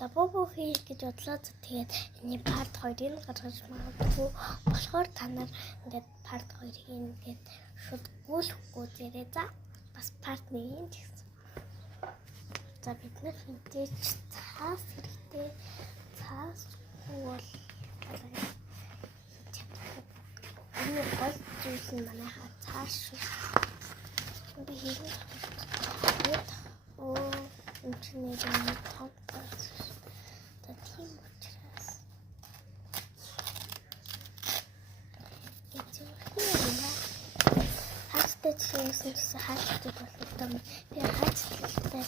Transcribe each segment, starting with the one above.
лабобо хийх гэж бодлоо. Тэгээд энэ part 2-ыг гаргаж магадгүй болохоор та нар ингээд part 2-ыг ингээд шууд гүйлэхгүй зэрэг за бас part 1-ийг гэсэн. За бид нар хинтээч цаас хэрэгтэй. Цаас бол энэ гол зүйлс нь манайхаа цааш шүү. Би хийх интернет нэг том байна. Тийм учраас хаацтай чийсэн гэсэн хаацтай болох юм. Би хаацтай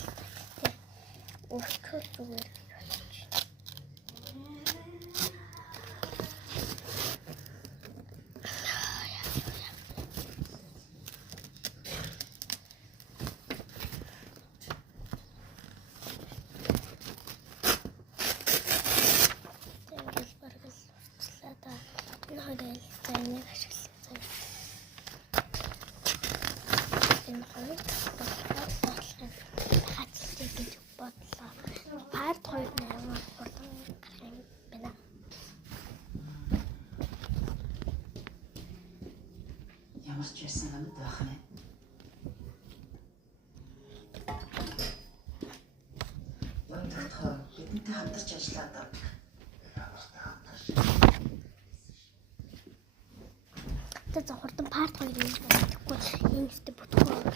өөртөө зүгээр Ямар ч байсан юм байх нэ. Ян дотор бидэнтэй хамтарч ажиллаад байна. Тэ зөвхөн part 2-ыг хийхгүй энэ ихтэй бүтгөө